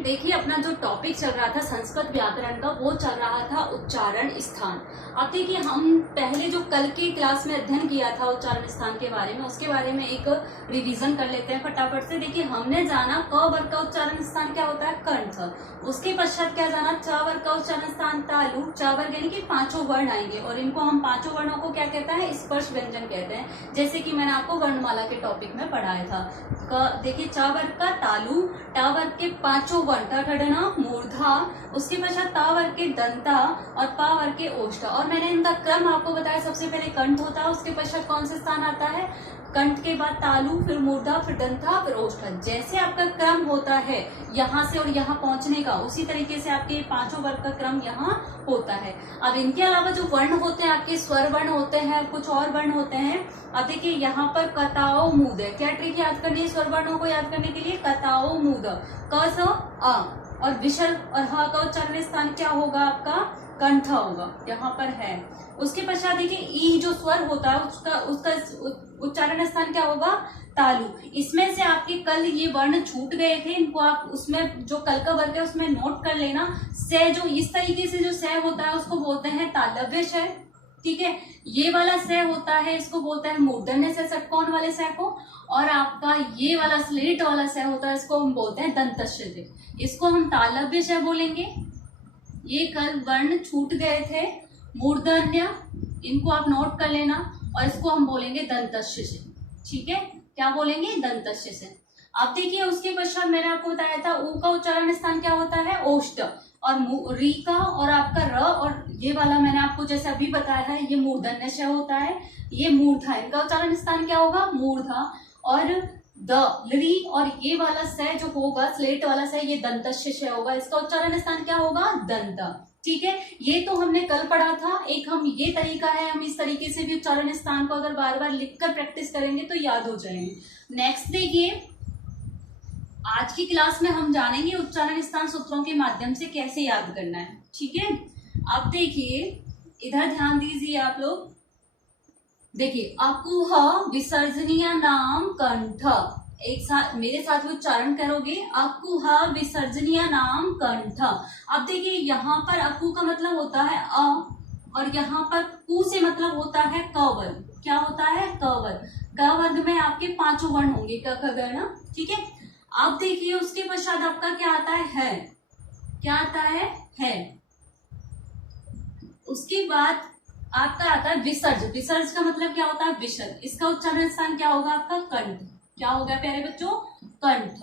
Student, देखिए अपना जो टॉपिक चल रहा था संस्कृत व्याकरण का, वो चल रहा था उच्चारण स्थान। अब देखिए हम पहले जो कल की क्लास में अध्ययन किया था उच्चारण स्थान के बारे में, उसके बारे में एक रिवीजन कर लेते हैं फटाफट से। देखिए हमने जाना क वर्ग का उच्चारण स्थान क्या होता है, कंठ। उसके पश्चात क्या जाना, च वर्ग का उच्चारण स्थान तालु। च वर्ग यानी कि पांचों वर्ण आएंगे और इनको हम पांचों वर्णों को क्या कहते हैं, स्पर्श व्यंजन कहते हैं, जैसे कि मैंने आपको वर्णमाला के टॉपिक में पढ़ाया था। देखिए च वर्ग का तालु, ट वर्ग के पांचों वर्ण ठठना मूर्धा, उसके पश्चात ता वर्ग के दंता और पा वर्ग के ओष्ठ। और मैंने इनका क्रम आपको बताया, सबसे पहले कंठ होता है, उसके पश्चात कौन से स्थान आता है, कंठ के बाद तालु, फिर मूर्धा, फिर दंता, फिर ओष्ठ। जैसे आपका क्रम होता है यहाँ से और यहाँ पहुंचने का, उसी तरीके से आपके पांचों वर्ग का क्रम यहाँ होता है। अब इनके अलावा जो वर्ण होते हैं आपके स्वर वर्ण होते हैं, कुछ और वर्ण होते हैं। अब देखिए यहाँ पर कताओ मूद है, क्या ट्रिक याद करनी है स्वर वर्णों को याद करने के लिए, कताओ मूद, क स अ और विसर्ग और ह का उच्चारण स्थान क्या होगा आपका, कंठ होगा, यहाँ पर है। उसके पश्चात देखिए ई जो स्वर होता है उसका उच्चारण स्थान क्या होगा, तालु। इसमें से आपके कल ये वर्ण छूट गए थे, इनको आप उसमें जो कल का वर्ग है उसमें नोट कर लेना। से जो इस तरीके से जो से होता है उसको बोलते हैं तालव्य से, ठीक है। ये वाला से होता है इसको बोलते हैं मूर्धन्य से, षटकोण वाले से को। और आपका ये वाला स्लेट वाला से होता है इसको हम बोलते हैं दंतस्य से, इसको हम तालव्य से बोलेंगे। ये कल वर्ण छूट गए थे मूर्धन्य, इनको आप नोट कर लेना, और इसको हम बोलेंगे दंतस्य से, ठीक है। क्या बोलेंगे, दंतस्य से। अब देखिए उसके पश्चात मैंने आपको बताया था ऊ का उच्चारण स्थान क्या होता है, ओष्ठ, और री का और आपका र, और ये वाला मैंने आपको जैसे अभी बताया है ये मूर्धन्य से होता है, ये मूर्धा, इनका उच्चारण स्थान क्या होगा, मूर्धा। और द री और ये वाला से जो होगा स्लेट वाला से, ये दंतस्य से होगा, इसका उच्चारण स्थान क्या होगा, दंत, ठीक है। ये तो हमने कल पढ़ा था। एक हम ये तरीका है, हम इस तरीके से भी उच्चारण स्थान को अगर बार बार लिखकर प्रैक्टिस करेंगे तो याद हो जाएंगे। नेक्स्ट देखिए आज की क्लास में हम जानेंगे उच्चारण स्थान सूत्रों के माध्यम से कैसे याद करना है, ठीक है। अब देखिए इधर ध्यान दीजिए आप लोग, देखिए अकुह विसर्जनीय नाम कंठ, एक साथ मेरे साथ उच्चारण करोगे, अकुह विसर्जनीय नाम कंठ। अब देखिए यहाँ पर अकु का मतलब होता है अ, और यहाँ पर कु से मतलब होता है क वर्ग। क्या होता है, क वर्ग। क वर्ग में आपके पांचों वर्ण होंगे, क ख ग न, ठीक है। अब देखिए उसके पश्चात आपका क्या आता है, क्या आता है। उसके बाद आपका आता है विसर्ज। विसर्ज का मतलब क्या होता है, विसर्ग। इसका उच्चारण स्थान क्या होगा आपका, कंठ। क्या होगा प्यारे बच्चों, कंठ।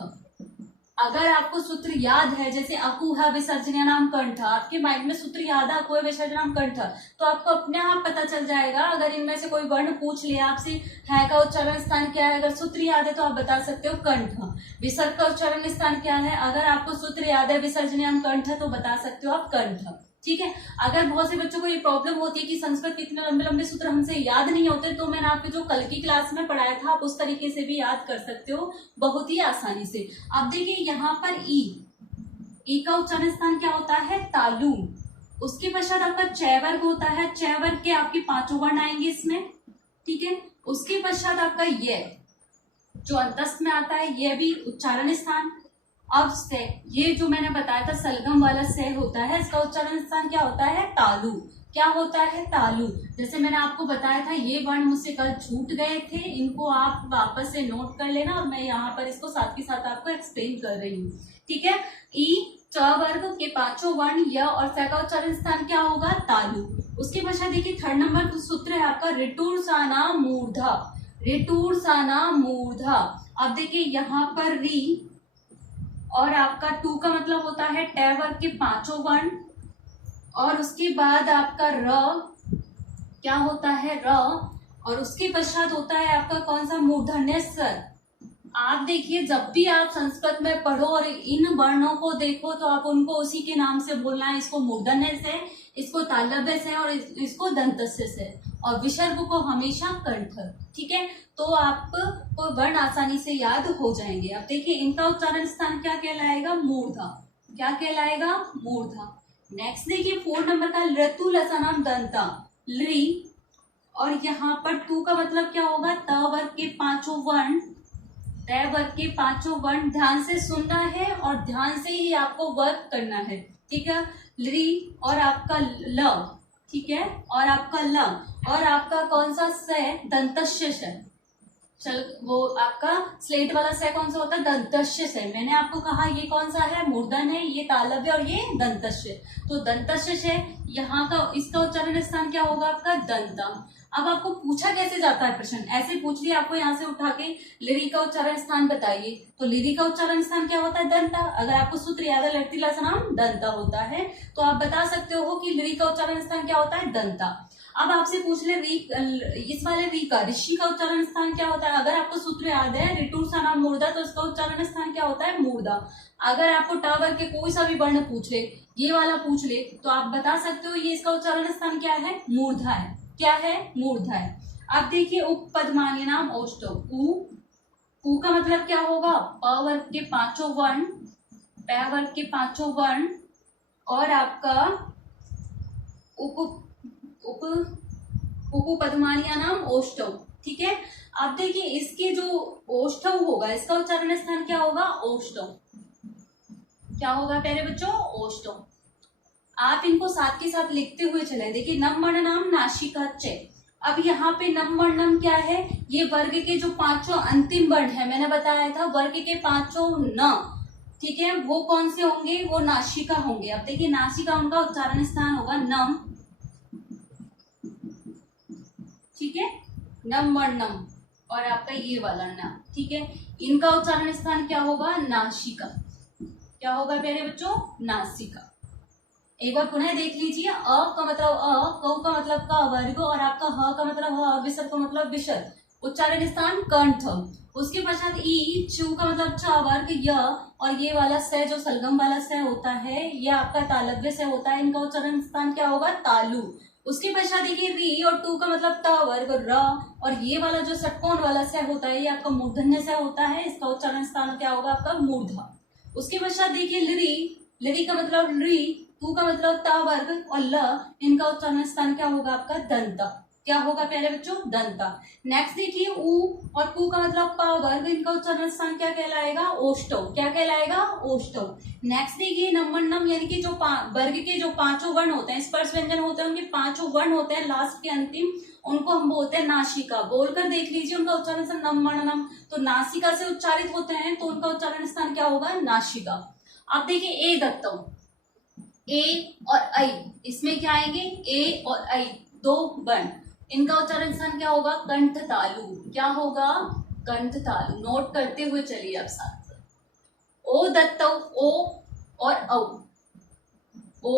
अगर आपको सूत्र याद है, जैसे अकुह विसर्जनीय नाम कंठ, आपके माइंड में सूत्र याद है अकुह विसर्जनीय नाम कंठ, तो आपको अपने आप पता चल जाएगा। अगर इनमें से कोई वर्ण पूछ लिया आपसे, है का उच्चारण स्थान क्या है, अगर सूत्र याद है तो आप बता सकते हो कंठ। विसर्ग का उच्चारण स्थान क्या है, अगर आपको सूत्र याद है विसर्जनीय नाम कंठ तो बता सकते हो आप कंठ, ठीक है। अगर बहुत से बच्चों को ये प्रॉब्लम होती है कि संस्कृत के इतने लंबे लंबे सूत्र हमसे याद नहीं होते, तो मैंने आपके जो कल की क्लास में पढ़ाया था आप उस तरीके से भी याद कर सकते हो बहुत ही आसानी से। अब देखिए यहाँ पर ई का उच्चारण स्थान क्या होता है, तालु। उसके पश्चात आपका च वर्ग होता है, च वर्ग के आपके पांचों वर्ण आएंगे इसमें, ठीक है। उसके पश्चात आपका ये जो अंतस्थ में आता है, ये भी उच्चारण स्थान। अब से ये जो मैंने बताया था सलगम वाला से होता है, इसका उच्चारण स्थान क्या होता है, तालु। क्या होता है, तालु। जैसे मैंने आपको बताया था ये वर्ण मुझसे कल छूट गए थे, इनको आप वापस से नोट कर लेना, और मैं यहाँ पर इसको साथ के साथ आपको एक्सप्लेन कर रही हूँ, ठीक है। ई च वर्ग के पांचों वर्ण य और स का उच्चारण स्थान क्या होगा, तालु। उसके पश्चात देखिए थर्ड नंबर सूत्र है आपका ऋटुर साना मूर्धा, ऋटुर साना मूर्धा। अब देखिए यहाँ पर री और आपका टू का मतलब होता है ट वर्ग के पांचों वर्ण, और उसके बाद आपका र क्या होता है, र, और उसके पश्चात होता है आपका कौन सा, मूर्धन्य स्वर। आप देखिए जब भी आप संस्कृत में पढ़ो और इन वर्णों को देखो तो आप उनको उसी के नाम से बोलना है, इसको मूर्धन्य से, इसको तालव्य से, और इसको दंतस्य से, और विसर्ग को हमेशा कंठ, ठीक है। तो आपको वर्ण आसानी से याद हो जाएंगे। अब देखिए इनका उच्चारण स्थान क्या कहलाएगा, मूर्धा। क्या कहलाएगा, मूर्धा। नेक्स्ट देखिए 4 नंबर का ऋतु लसानाम दंता, ली, और यहाँ पर तू का मतलब क्या होगा, त वर्ग के पांचों वर्ण, तय वर्ग के पांचों वर्ण ध्यान से सुनना है और ध्यान से ही आपको वर्क करना है, ठीक है। ली और आपका ल, ठीक है, और आपका ल, और आपका कौन सा से, दंतस्य से। चल वो आपका स्लेट वाला से कौन सा होता है, दंतस्य से। मैंने आपको कहा ये कौन सा है, मूर्धन है, ये तालव्य और ये दंतस्य। तो दंतस्य से यहाँ का इसका उच्चारण स्थान क्या होगा आपका, दंतम। अब आपको पूछा कैसे जाता है प्रश्न, ऐसे पूछ लिया आपको यहाँ से उठा के लिरी का उच्चारण स्थान बताइए, तो लिरी का उच्चारण स्थान क्या होता है, दंता। अगर आपको सूत्र याद है लट्टिला नाम दंता होता है, तो आप बता सकते हो कि लिरी का उच्चारण स्थान क्या होता है, दंता। अब आपसे पूछ ले री, इस वाले री का, ऋषि का उच्चारण स्थान क्या होता है। अगर आपको सूत्र याद है ऋतु सा नाम मूर्धा, तो इसका उच्चारण स्थान क्या होता है, मूर्धा। अगर आपको टावर के कोई सा भी वर्ण पूछ ले, ये वाला पूछ ले, तो आप बता सकते हो ये इसका उच्चारण स्थान क्या है, मूर्धा है। क्या है, मूर्धा है। अब देखिए उपपदमानी नाम औष्ठव, उ का मतलब क्या होगा, प वर्ग के पांचों वर्ण, प वर्ग के पांचों वर्ण, और आपका उपपदमानिया नाम औष्ठव, ठीक है। अब देखिए इसके जो औष्ठव होगा, इसका उच्चारण स्थान क्या होगा, औष्ठव। क्या होगा प्यारे बच्चों, औष्ठव। आप इनको साथ के साथ लिखते हुए चले। देखिए नम वर्ण नाम नासिका च। अब यहाँ पे नम वर्णम क्या है, ये वर्ग के जो पांचों अंतिम वर्ण है, मैंने बताया था वर्ग के पांचों न, ठीक है, वो कौन से होंगे, वो नासिका होंगे। अब देखिए नासिका उनका उच्चारण स्थान होगा नम, ठीक है, नम वर्णम, और आपका ये वाला न, ठीक है, इनका उच्चारण स्थान क्या होगा, नासिका। क्या होगा प्यारे बच्चों, नासिका। एक बार पुनः देख लीजिए, अ का मतलब अ, क का मतलब का वर्ग, और आपका ह का मतलब ह, विसर्ग का मतलब विसर्ग, उच्चारण स्थान कंठ। उसके पश्चात ई, चू का मतलब च वर्ग, य, और ये वाला स जो सलगम वाला स होता है, ये आपका तालव्य से होता है, इनका उच्चारण स्थान क्या होगा, तालु। उसके पश्चात देखिए री और टू का मतलब त वर्ग र, और ये वाला जो षटकोण वाला स होता है, ये आपका मूर्धन्य स होता है, इसका उच्चारण स्थान क्या होगा आपका, मूर्धा। उसके पश्चात देखिए लिरी, लिरी का मतलब री, टू का मतलब ता वर्ग, और ल, इनका उच्चारण स्थान क्या होगा आपका, दंता। क्या होगा प्यारे बच्चों, दंता। नेक्स्ट देखिए उ और कु का मतलब पा वर्ग, इनका उच्चारण स्थान क्या कहलाएगा, ओष्ठव। क्या कहलाएगा, ओष्ठव। नेक्स्ट देखिए नंबर नम, यानी कि जो वर्ग के जो पांचों वर्ण होते हैं, स्पर्श व्यंजन होते हैं, उनके पांचों वर्ण होते हैं लास्ट के अंतिम, उनको हम बोलते हैं नासिका। बोलकर देख लीजिए उनका उच्चारण स्थान नम वर्णनम, तो नासिका से उच्चारित होते हैं, तो उनका उच्चारण स्थान क्या होगा, नासिका। अब देखिए ए दत्तम, ए और ऐ, इसमें क्या आएंगे, ए और ऐ दो वर्ण, इनका उच्चारण स्थान क्या होगा, कंठ तालु। क्या होगा, कंठ तालु। नोट करते हुए चलिए आप साथ। ओ दत्तौ, ओ और औ, ओ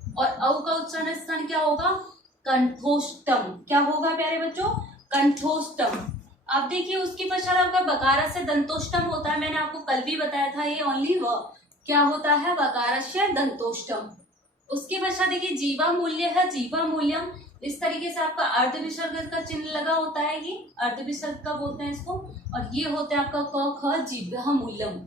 और औ का उच्चारण स्थान क्या होगा, कंठोष्टम। क्या होगा प्यारे बच्चों, कंठोष्टम। अब देखिए उसके पश्चात आपका बकारा से दंतोष्टम होता है, मैंने आपको कल भी बताया था, ये ओनली व क्या होता है, वकारस्य दंतोष्टम। उसके पश्चात देखिए जीवा मूल्य है, जीवा मूल्यम, इस तरीके से आपका अर्ध विसर्ग का चिन्ह लगा होता है, ये अर्ध विसर्ग का बोलते हैं इसको, और ये होता है आपका क ख जीवा मूल्यम।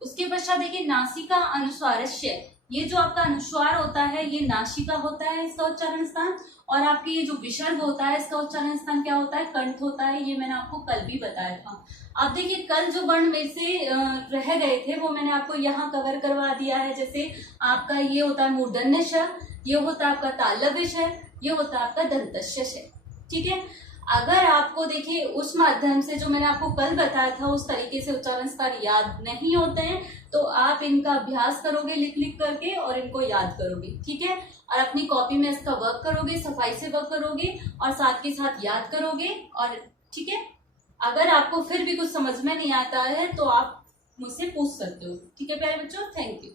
उसके पश्चात देखिए नासिका अनुस्वारस्य, ये जो आपका अनुस्वार होता है ये नासिका होता है, इसका उच्चारण स्थान, और आपके ये जो विसर्ग होता है इसका उच्चारण स्थान क्या होता है, कंठ होता है, ये मैंने आपको कल भी बताया था। अब देखिए कल जो वर्ण मेरे से रह गए थे वो मैंने आपको यहाँ कवर करवा दिया है। जैसे आपका ये होता है मूर्धन्य श, ये होता है आपका तालव्य श, ये होता है आपका दंतस्य श, ठीक है। अगर आपको देखिए उस माध्यम से जो मैंने आपको कल बताया था उस तरीके से उच्चारण स्थान याद नहीं होते हैं, तो आप इनका अभ्यास करोगे लिख लिख करके और इनको याद करोगे, ठीक है। और अपनी कॉपी में इसका वर्क करोगे, सफाई से वर्क करोगे और साथ के साथ याद करोगे, और ठीक है। अगर आपको फिर भी कुछ समझ में नहीं आता है तो आप मुझसे पूछ सकते हो, ठीक है प्यारे बच्चों। Thank you.